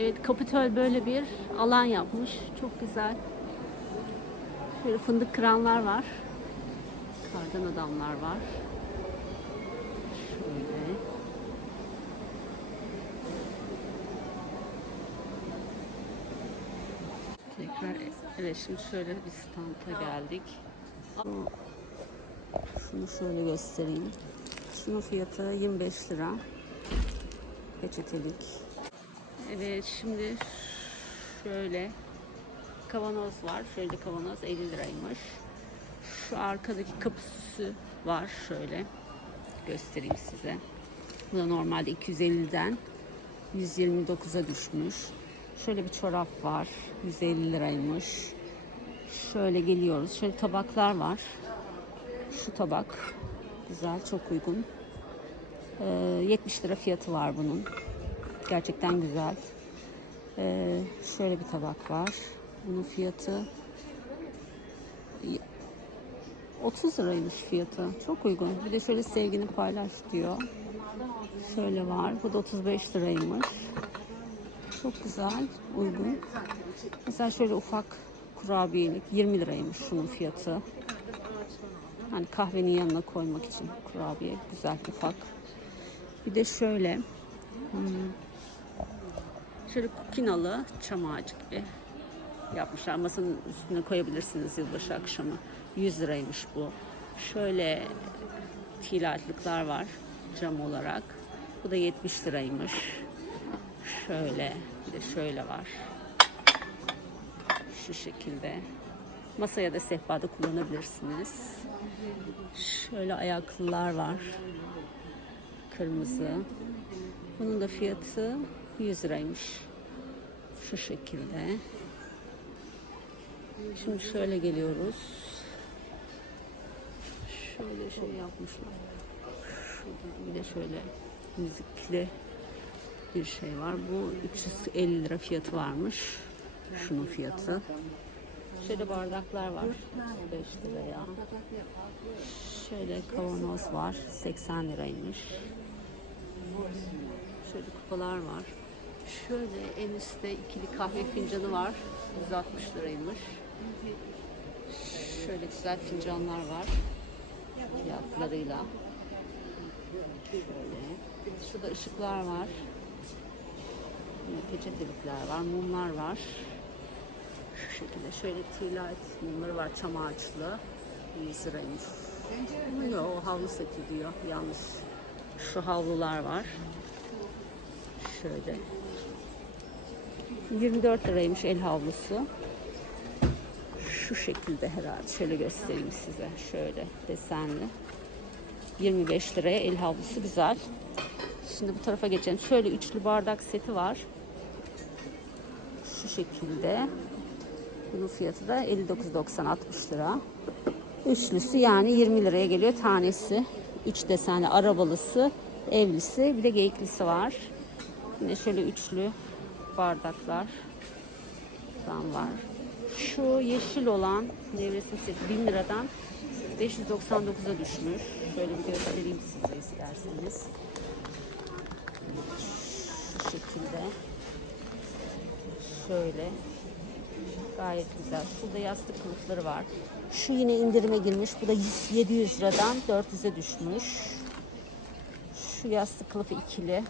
Evet Kapitol böyle bir alan yapmış. Çok güzel. Şöyle fındık kıranlar var. Kardan adamlar var. Şöyle. Tekrar evet şimdi şöyle bir standa geldik. Şunu şöyle göstereyim. Şunun fiyatı 25 lira. Peçetelik. Evet şimdi şöyle kavanoz var. Şöyle kavanoz 50 liraymış. Şu arkadaki kapısı var şöyle. Göstereyim size. Bu da normalde 250'den 129'a düşmüş. Şöyle bir çorap var. 150 liraymış. Şöyle geliyoruz. Şöyle tabaklar var. Şu tabak güzel, çok uygun. Ee, 70 lira fiyatı var bunun. Gerçekten güzel. Ee, şöyle bir tabak var. Bunun fiyatı 30 liraymış fiyatı. Çok uygun. Bir de şöyle sevgini paylaş diyor. Şöyle var. Bu da 35 liraymış. Çok güzel, uygun. Mesela şöyle ufak kurabiyelik 20 liraymış şunun fiyatı. Hani kahvenin yanına koymak için kurabiye güzel ufak. Bir de şöyle hmm, şöyle kukinalı çam ağacı gibi yapmışlar. Masanın üstüne koyabilirsiniz yılbaşı akşamı. 100 liraymış bu. Şöyle tilatlıklar var cam olarak. Bu da 70 liraymış. Şöyle bir de şöyle var. Şu şekilde. Masaya da sehpada kullanabilirsiniz. Şöyle ayaklılar var. Kırmızı. Bunun da fiyatı 100 liraymış. Şu şekilde. Şimdi şöyle geliyoruz. Şöyle şey yapmışlar. Şurada bir de şöyle müzikli bir şey var. Bu 350 lira fiyatı varmış. Şunun fiyatı. Şöyle bardaklar var. 5 liraya. Şöyle kavanoz var. 80 liraymış. Şöyle kupalar var. Şöyle en üstte ikili kahve fincanı var. 160 liraymış. Şöyle güzel fincanlar var. Fiyatlarıyla. Şöyle. Şurada ışıklar var. Peçetelikler var. Mumlar var. Şu şekilde. Şöyle light mumları var. Çam ağaçlı. 100 liraymış. Yok o havlu seti diyor. Yanlış. Şu havlular var. Şöyle. 24 liraymış el havlusu. Şu şekilde herhalde. Şöyle göstereyim size. Şöyle desenli. 25 liraya el havlusu güzel. Şimdi bu tarafa geçelim. Şöyle üçlü bardak seti var. Şu şekilde. Bunun fiyatı da 59.90 60 lira. Üçlüsü yani 20 liraya geliyor tanesi. Üç desenli arabalısı, evlisi, bir de geyiklisi var. Yine şöyle üçlü bardaklar var. Şu yeşil olan nevresim seti 1000 liradan 599'a düşmüş. Şöyle bir göstereyim size isterseniz. Şu şekilde. Şöyle. Gayet güzel. Şurada yastık kılıfları var. Şu yine indirime girmiş. Bu da 100 700 liradan 400'e düşmüş. Şu yastık kılıfı ikili.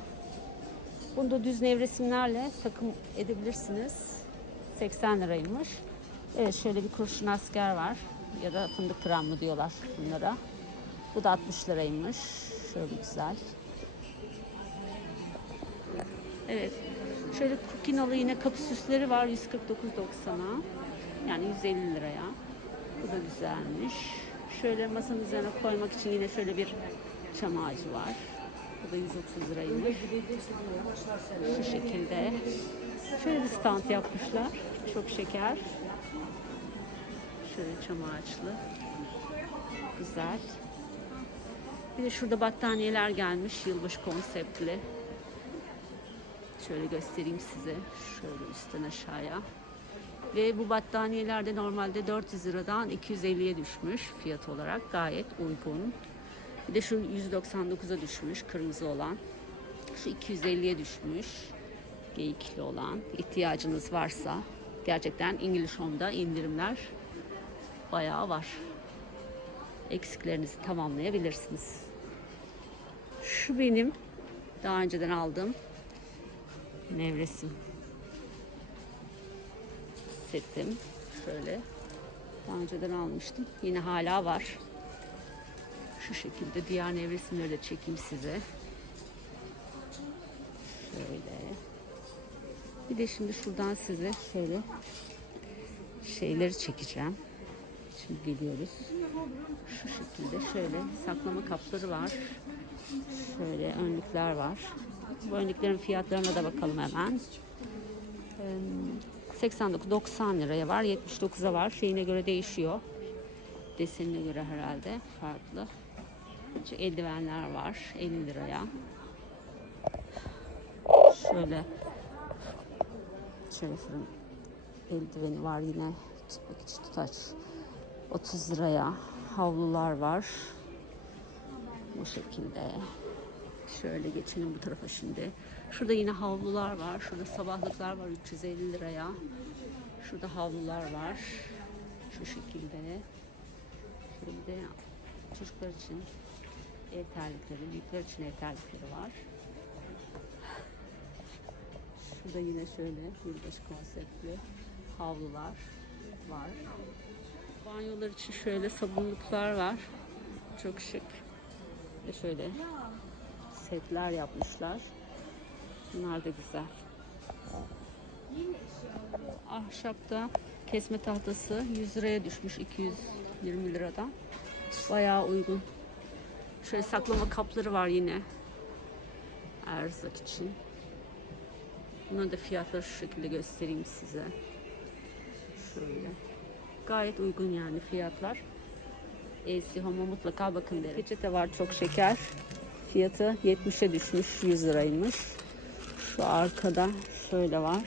Bunu da düz nevresimlerle takım edebilirsiniz. 80 liraymış. Evet şöyle bir kurşun asker var. Ya da fındık kıran diyorlar bunlara. Bu da 60 liraymış. Şöyle güzel. Evet. Şöyle kukinalı yine kapı süsleri var 149.90'a. Yani 150 liraya. Bu da güzelmiş. Şöyle masanın üzerine koymak için yine şöyle bir çam ağacı var. Bu da 130 liraymış. Şu şekilde. Şöyle bir stand yapmışlar. Çok şeker. Şöyle çam ağaçlı. Güzel. Bir de şurada battaniyeler gelmiş. Yılbaşı konseptli. Şöyle göstereyim size. Şöyle üstten aşağıya. Ve bu battaniyeler de normalde 400 liradan 250'ye düşmüş fiyat olarak. Gayet uygun. Bir de şu 199'a düşmüş kırmızı olan. Şu 250'ye düşmüş. Geyikli olan ihtiyacınız varsa gerçekten İngiliz Home'da indirimler bayağı var. Eksiklerinizi tamamlayabilirsiniz. Şu benim daha önceden aldığım nevresim setim. Şöyle daha önceden almıştım. Yine hala var. Şu şekilde diğer nevresimleri de çekeyim size. Şöyle. Bir de şimdi şuradan size şöyle şeyleri çekeceğim. Şimdi geliyoruz. Şu şekilde şöyle saklama kapları var. Şöyle önlükler var. Bu önlüklerin fiyatlarına da bakalım hemen. Ee, 89-90 liraya var. 79'a var. Şeyine göre değişiyor. Desenine göre herhalde farklı. Şu eldivenler var. 50 liraya. Şöyle. Şöyle fırın eldiveni var yine. Tutmak için tutaç. 30 liraya. Havlular var. Bu şekilde. Şöyle geçelim bu tarafa şimdi. Şurada yine havlular var. Şurada sabahlıklar var. 350 liraya. Şurada havlular var. Şu şekilde. Şöyle çocuklar için ev terlikleri büyükler için ev terlikleri var Şurada yine şöyle yılbaşı konseptli havlular var. Banyolar için şöyle sabunluklar var. Çok şık. Ve şöyle setler yapmışlar. Bunlar da güzel. Ahşapta kesme tahtası 100 liraya düşmüş 220 liradan. Bayağı uygun. Şöyle saklama kapları var yine. Erzak için. Bunların da fiyatları şu şekilde göstereyim size. Şöyle. Gayet uygun yani fiyatlar. AC Home'a mutlaka bakın derim. Peçete var çok şeker. Fiyatı 70'e düşmüş. 100 liraymış. Şu arkada şöyle var.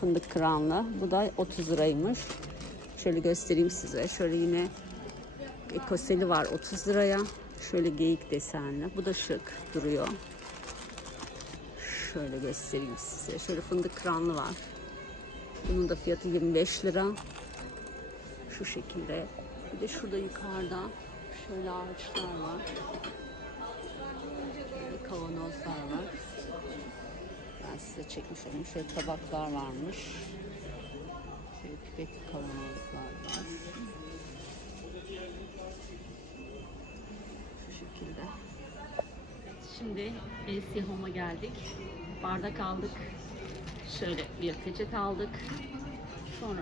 Fındık kıranlı. Bu da 30 liraymış. Şöyle göstereyim size. Şöyle yine ekoseli var 30 liraya. Şöyle geyik desenli. Bu da şık duruyor. Şöyle göstereyim size. Şöyle fındık kıranlı var. Bunun da fiyatı 25 lira. Şu şekilde. Bir de şurada yukarıda şöyle ağaçlar var. Şöyle kavanozlar var. Ben size çekmiş olayım. Şöyle tabaklar varmış. Şöyle pipetli kavanozlar Şimdi AC Home'a geldik. Bardak aldık. Şöyle bir peçete aldık. Sonra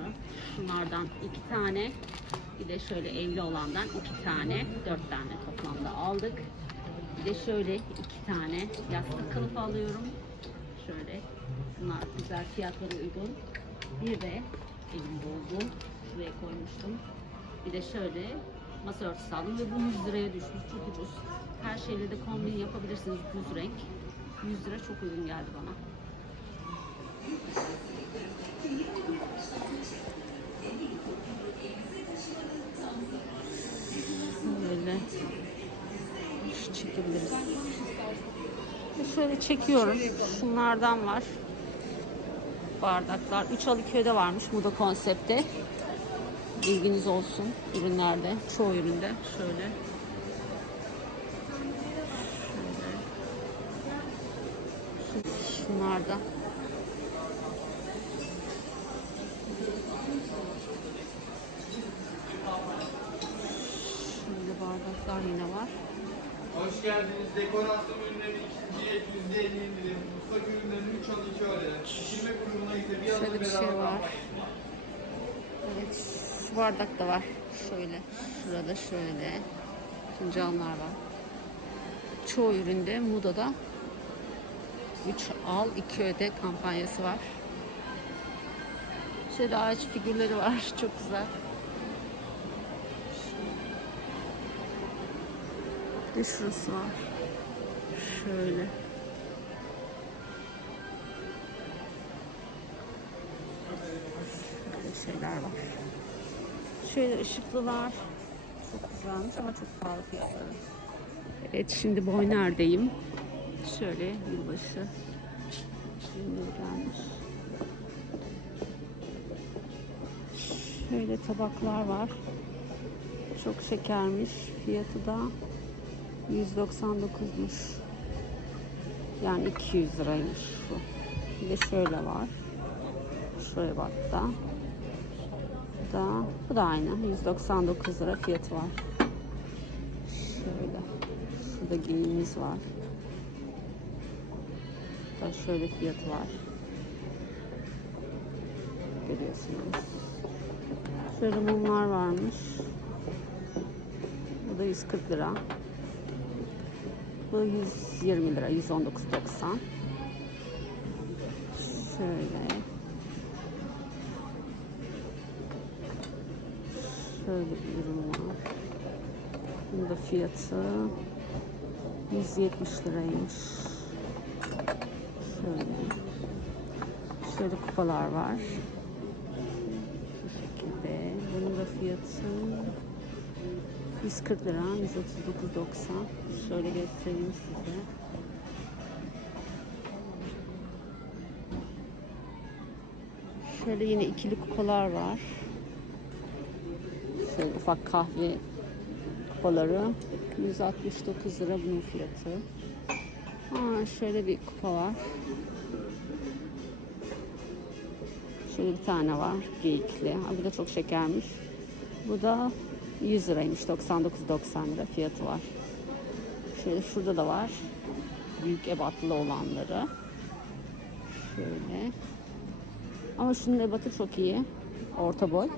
şunlardan iki tane. Bir de şöyle evli olandan iki tane. Dört tane toplamda aldık. Bir de şöyle iki tane yastık kılıfı alıyorum. Şöyle. Bunlar güzel fiyatları uygun. Bir de elim doldu. Şuraya koymuştum. Bir de şöyle masa örtüsü aldım ve bu 100 liraya düşmüş. Çok ucuz. Her şeyle de kombin yapabilirsiniz düz renk. 100 lira çok uygun geldi bana. Böyle çekebiliriz. Şöyle çekiyorum. Şunlardan var. Bardaklar. 3 Alıköy'de varmış Muda konsepte. Bilginiz olsun ürünlerde. Çoğu üründe. Şöyle. Şunlarda. Şimdi bardaklar yine var. Hoş geldiniz. Dekorasyon ürünleri ikinciye %50 indirim. Mutfak ürünleri 3 al 2 öyle. Pişirme grubuna ise bir alı bir şey var. Evet, şu bardak da var. Şöyle, şurada şöyle. Fincanlar var. Çoğu üründe Muda'da 3 al 2 öde kampanyası var. Şöyle ağaç figürleri var. Çok güzel. Bir şurası var. Şöyle. Böyle şeyler var. Şöyle ışıklılar. Çok güzelmiş ama çok pahalı fiyatları. Evet şimdi Boyner'deyim. Şöyle yılbaşı ürünleri gelmiş. Şöyle tabaklar var. Çok şekermiş. Fiyatı da 199'muş. Yani 200 liraymış bu. Bir de şöyle var. Şöyle bak da. Bu da, bu da aynı. 199 lira fiyatı var. Şöyle. Şurada giyimimiz var. Da şöyle fiyatı var. Görüyorsunuz. Şöyle mumlar varmış. Bu da 140 lira. Bu 120 lira, 119.90. Şöyle. Şöyle bir ürün var. Bunun da fiyatı 170 liraymış. Kupalar var. Bu şekilde. Bunun da fiyatı 140 lira, 139.90. Şöyle göstereyim size. Şöyle yine ikili kupalar var. Şöyle ufak kahve kupaları. 169 lira bunun fiyatı. Aa, şöyle bir kupa var. Şöyle bir tane var. Geyikli. Ha, bu da çok şekermiş. Bu da 100 liraymış. 99.90 lira fiyatı var. Şöyle şurada da var. Büyük ebatlı olanları. Şöyle. Ama şunun ebatı çok iyi. Orta boy.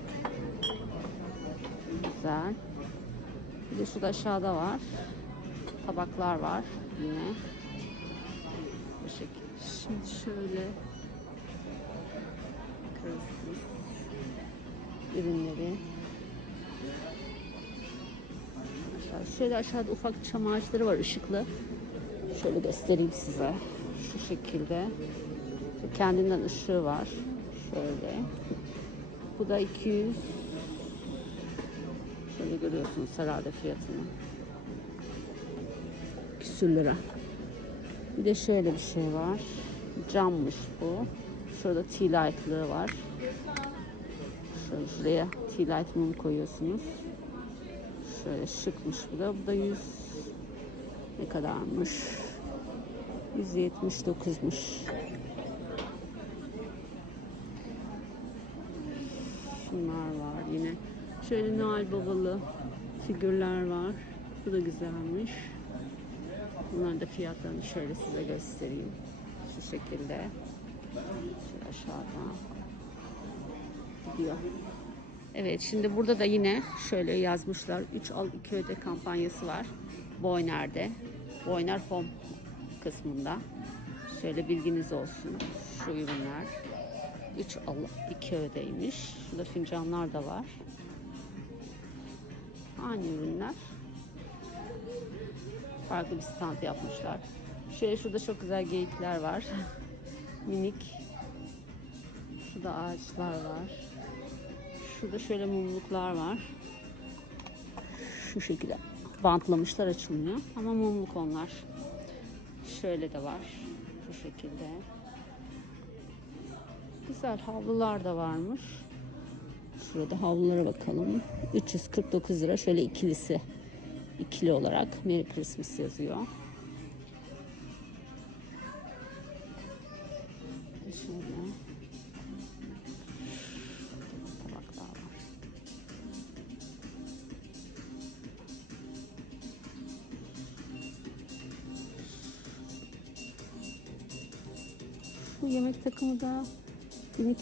Güzel. Bir de şurada aşağıda var. Tabaklar var yine. Bu şekilde. Şimdi şöyle ürünleri. Şöyle aşağıda ufak çam ağaçları var ışıklı. Şöyle göstereyim size. Şu şekilde. Kendinden ışığı var. Şöyle. Bu da 200 Şöyle görüyorsunuz herhalde fiyatını. Küsür lira. Bir de şöyle bir şey var. Cammış bu. Şurada tea light'lığı var. Şöyle şuraya tea light mum koyuyorsunuz. Şöyle şıkmış bu da. Bu da 100 ne kadarmış? 179'muş. Şunlar var yine. Şöyle Noel babalı figürler var. Bu da güzelmiş. Bunların da fiyatlarını şöyle size göstereyim. Şu şekilde. Şöyle aşağıda. Gidiyor. Evet şimdi burada da yine şöyle yazmışlar. 3 al 2 öde kampanyası var. Boyner'de. Boyner Home kısmında. Şöyle bilginiz olsun. Şu ürünler. 3 al 2 ödeymiş. Şurada fincanlar da var. Aynı ürünler. Farklı bir stand yapmışlar. Şöyle şurada çok güzel geyikler var. Minik. Şurada ağaçlar var. Şurada şöyle mumluklar var. Şu şekilde bantlamışlar açılmıyor. Ama mumluk onlar. Şöyle de var. Şu şekilde. Güzel havlular da varmış. Şurada havlulara bakalım. 349 lira. Şöyle ikilisi. ikili olarak Merry Christmas yazıyor.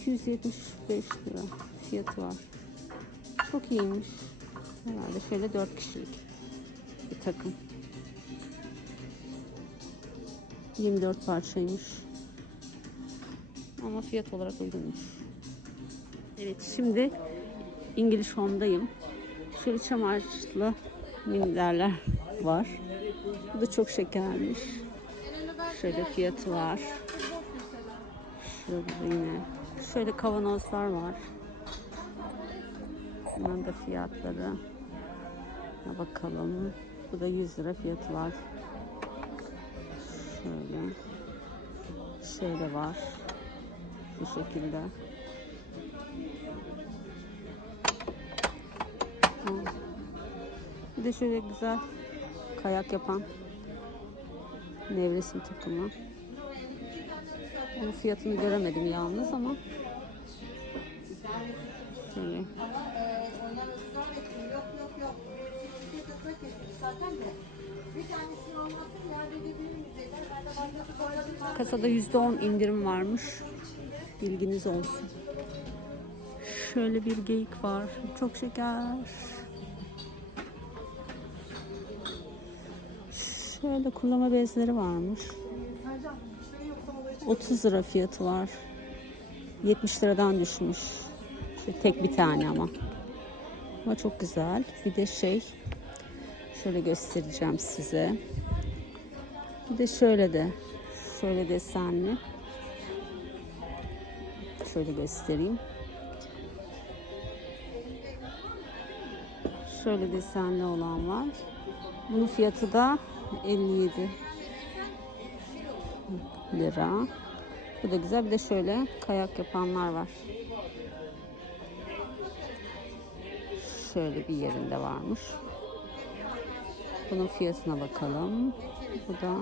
1275 lira fiyatı var. Çok iyiymiş. Herhalde şöyle 4 kişilik bir takım. 24 parçaymış. Ama fiyat olarak uygunmuş. Evet şimdi İngiliz Home'dayım. Şöyle çam ağaçlı minderler var. Bu da çok şekermiş. Şöyle fiyatı var. Şurada yine şöyle kavanozlar var. Bunların da fiyatları. Bakalım. Bu da 100 lira fiyatı var. Şöyle. Şöyle var. Bu şekilde. Bir de şöyle güzel kayak yapan nevresim takımı. Onun fiyatını göremedim yalnız ama şöyle Kasada %10 indirim varmış. Bilginiz olsun. Şöyle bir geyik var. Çok şeker. Şöyle kullanma bezleri varmış. 30 lira fiyatı var. 70 liradan düşmüş. Şu tek bir tane ama. Ama çok güzel. Bir de şey şöyle göstereceğim size. Bir de şöyle de şöyle desenli. Şöyle göstereyim. Şöyle desenli olan var. Bunun fiyatı da 57 lira. Bu da güzel. Bir de şöyle kayak yapanlar var. Şöyle bir yerinde varmış. Bunun fiyatına bakalım. Bu da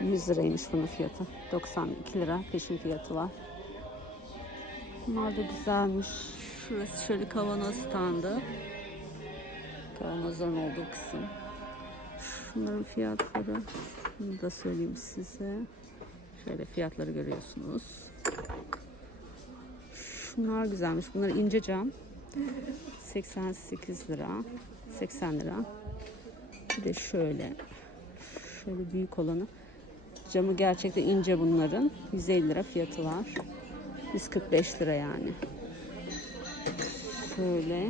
100 liraymış bunun fiyatı. 92 lira peşin fiyatı var. Bunlar da güzelmiş. Şurası şöyle kavanoz standı. Kavanozların olduğu kısım. Şunların fiyatları bunu da söyleyeyim size. Şöyle fiyatları görüyorsunuz. Şunlar güzelmiş. Bunlar ince cam. 88 lira. 80 lira. Bir de şöyle. Şöyle büyük olanı. Camı gerçekten ince bunların. 150 lira fiyatı var. 145 lira yani. Şöyle.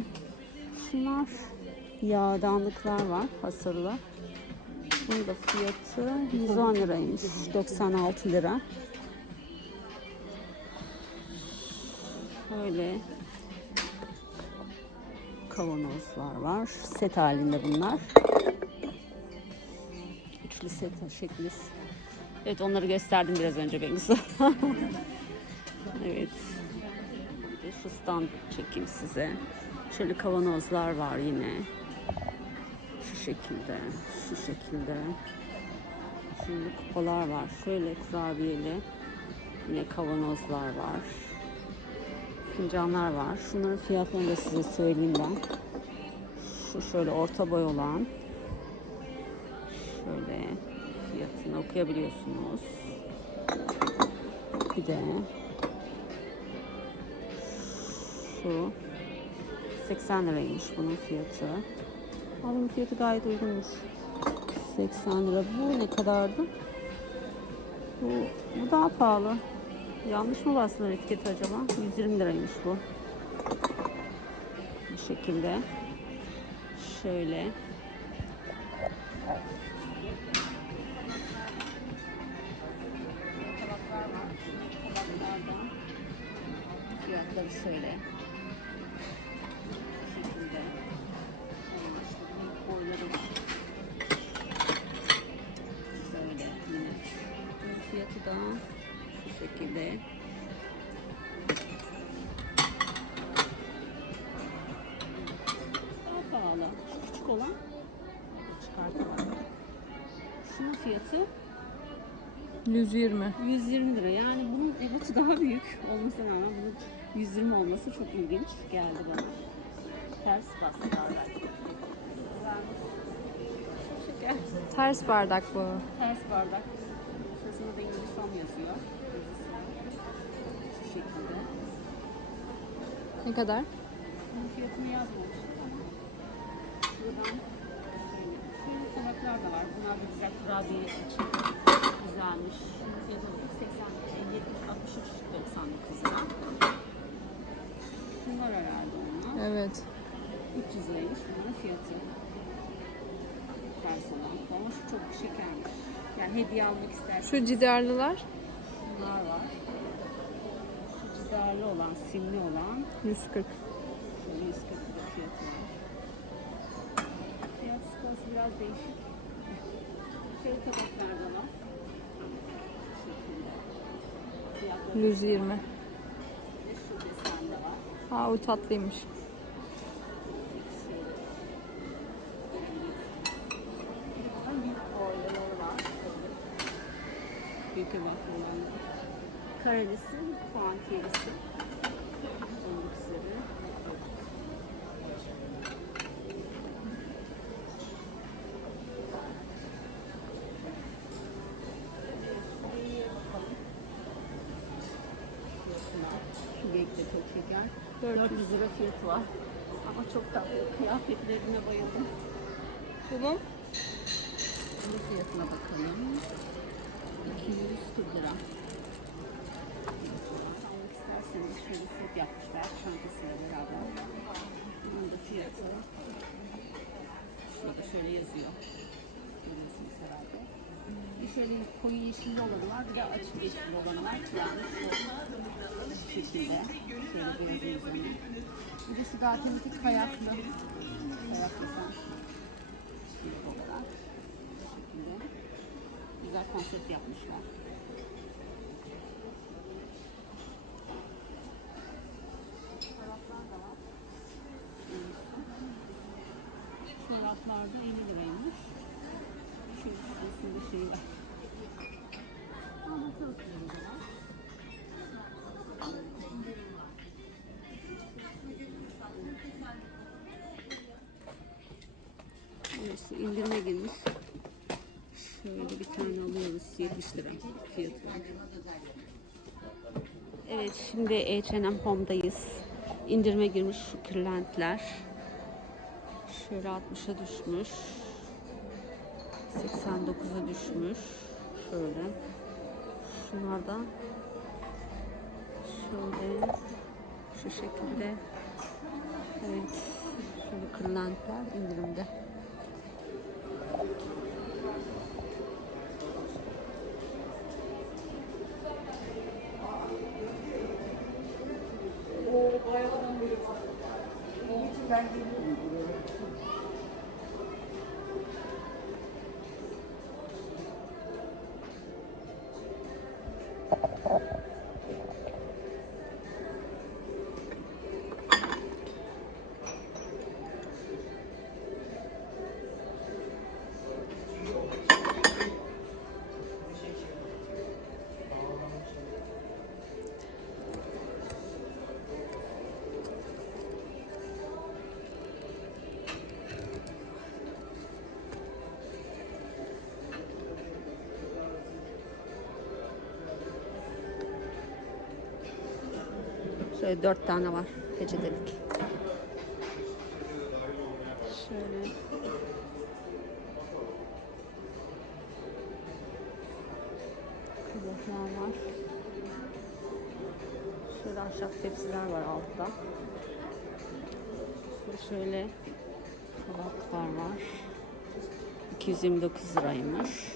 Şunlar yağdanlıklar var. Hasarlı. Bunun da fiyatı 110 liraymış. 96 lira. Böyle kavanozlar var. Set halinde bunlar. Üçlü set şekli. Evet onları gösterdim biraz önce Bengisu. evet. Şu stand çekeyim size. Şöyle kavanozlar var yine. Şekilde, şu şekilde. Şimdi kupalar var. Şöyle kurabiyeli. Yine kavanozlar var. Fincanlar var. Şunların fiyatlarını da size söyleyeyim ben. Şu şöyle orta boy olan. Şöyle fiyatını okuyabiliyorsunuz. Bir de şu 80 liraymış bunun fiyatı. Bunun fiyatı gayet uygunmuş. 80 lira. Bu ne kadardı? Bu, bu daha pahalı. Yanlış mı bastılar etiketi acaba? 120 liraymış bu. Bu şekilde. Şöyle. Fiyatları şöyle. Fiyatı 120. 120 lira. Yani bunun ebatı daha büyük olmasına rağmen bunun 120 olması çok ilginç geldi bana. Ters bastılar belki. Ters bardak bu. Ters bardak. Şurasında da İngiliz son yazıyor. Şu şekilde. Ne kadar? Bunun fiyatını yazmamış. Buradan tabaklar da var. Bunlar da güzel kurabiye için. Güzelmiş. Bunun fiyatı da 80, 70, 63, 99 lira. Şunlar herhalde onlar. Evet. 300 liraymış bunların fiyatı. Ters olan. Ama şu çok şekermiş. Yani hediye almak istersen. Şu cidarlılar Bunlar var. Şu cidarlı olan, simli olan 140. şöyle 140 lira fiyatı var. Fiyat skalası biraz değişik. Şöyle tabaklar da var. şekilde. Fiyatları 120. ve şu desende var. Ha o tatlıymış. Büyük. Karelisi, puantiyelisi. 400 lira fiyatı var. Ama çok tatlı. Kıyafetlerine bayıldım. Bunun Bunun fiyatına bakalım. 240 lira. Almak isterseniz şöyle set yapmışlar çantasıyla beraber. Bunun da fiyatı şurada şöyle yazıyor. Görüyorsunuz herhalde. Bir şöyle koyu yeşilli olanı var, bir de açık yeşilli olanı var. Yani şekilde. Şöyle bir yazı üzerine. Bir de şu daha tematik kayaklı. Kayak desen. Çift olarak. Bu şekilde. Güzel konsept yapmışlar. Çoraplar da var. Çoraplar da Burası indirime girmiş. Şöyle bir tane alıyoruz. 70 lira fiyatı. Evet şimdi H&M Home'dayız. İndirime girmiş şu kırlentler. Şöyle 60'a düşmüş. 89'a düşmüş. Şöyle. Şunlar da şöyle şu şekilde evet şöyle kırlentler indirimde. Şöyle dört tane var hecedelik. Şöyle. Kabaklar var. Şöyle ahşap tepsiler var altta. Şöyle tabaklar var. 229 liraymış.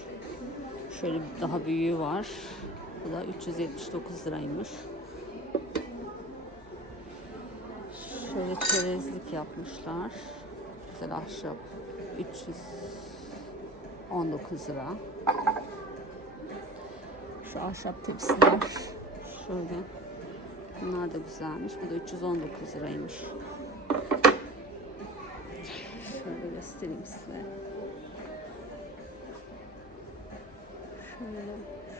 Şöyle daha büyüğü var. Bu da 379 liraymış. Şöyle çerezlik yapmışlar. Güzel ahşap. 319 lira. Şu ahşap tepsiler. Şöyle. Bunlar da güzelmiş. Bu da 319 liraymış. Şöyle göstereyim size. Şöyle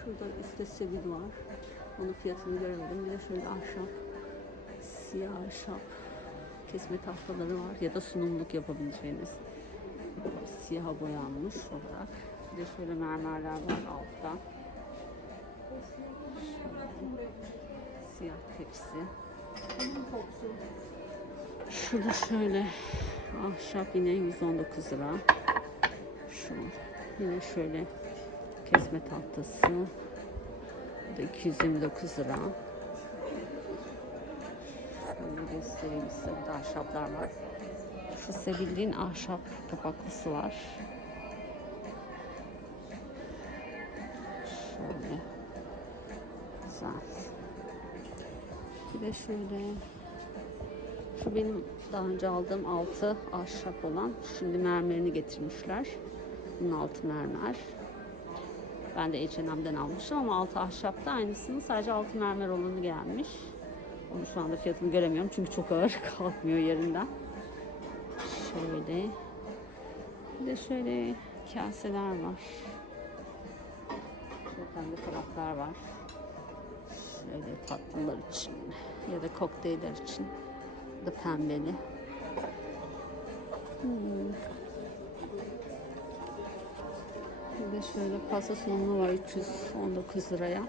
şurada üstte sebil var. Onun fiyatını göremedim. Bir de şöyle ahşap siyah ahşap kesme tahtaları var ya da sunumluk yapabileceğiniz siyaha boyanmış olarak. Bir de şöyle mermerler var altta. Siyah tepsi. Şurada şöyle ahşap yine 119 lira. Şu yine şöyle kesme tahtası. Bu da 229 lira. Göstereyim size. Burada ahşaplar var. Şu sebildiğin ahşap kapaklısı var. Şöyle. Güzel. Bir de şöyle. Şu benim daha önce aldığım altı ahşap olan. Şimdi mermerini getirmişler. Bunun altı mermer. Ben de H&M'den almışım ama altı ahşapta aynısının sadece altı mermer olanı gelmiş. Onu şu anda fiyatını göremiyorum çünkü çok ağır kalkmıyor yerinden. Şöyle. Bir de şöyle kaseler var. Şöyle pembe tabaklar var. Şöyle tatlılar için ya da kokteyller için. Bu da pembeli. Hmm. Bir de şöyle pasta sunumlu var 319 liraya.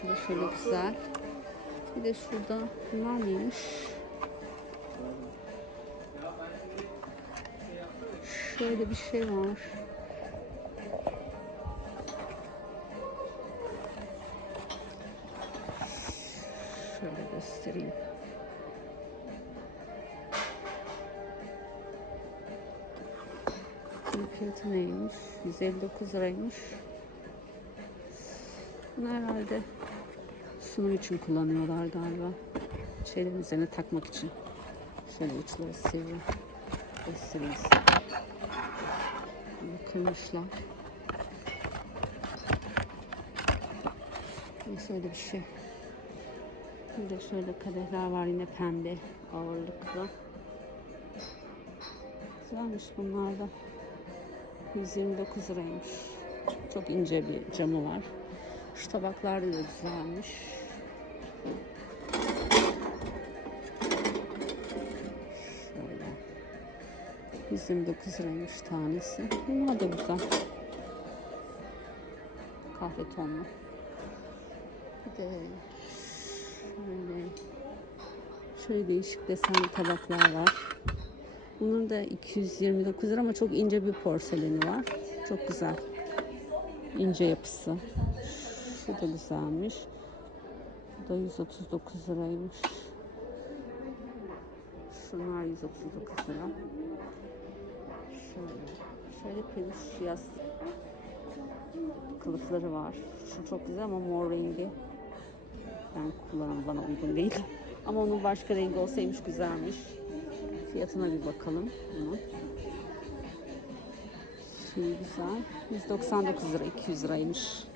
Şurada şöyle güzel. Bir de şurada bunlar neymiş? Şöyle bir şey var. Şöyle göstereyim. Fiyatı neymiş? 159 liraymış. Bunu herhalde sunum için kullanıyorlar galiba. Şeylerin üzerine takmak için. Şöyle uçları sivri. Göstereyim kırmışlar. Neyse öyle bir şey. Bir de şöyle kadehler var yine pembe ağırlıklı. Güzelmiş bunlar da. 129 liraymış. Çok ince bir camı var. Şu tabaklar da güzelmiş. Şöyle. 129 liraymış tanesi. Bunlar da güzel. Kahve tonlu. Bir de şöyle şöyle değişik desenli tabaklar var. Bunun da 229 lira ama çok ince bir porseleni var. Çok güzel. İnce yapısı. Şu da güzelmiş. Da 139 liraymış. Şunlar 139 lira. Şöyle. Şöyle peluş yaz kılıfları var. Şu çok güzel ama mor rengi. Ben kullanamam bana uygun değil. Ama onun başka rengi olsaymış güzelmiş. Fiyatına bir bakalım bunun. Şey güzel. 199 lira, 200 liraymış.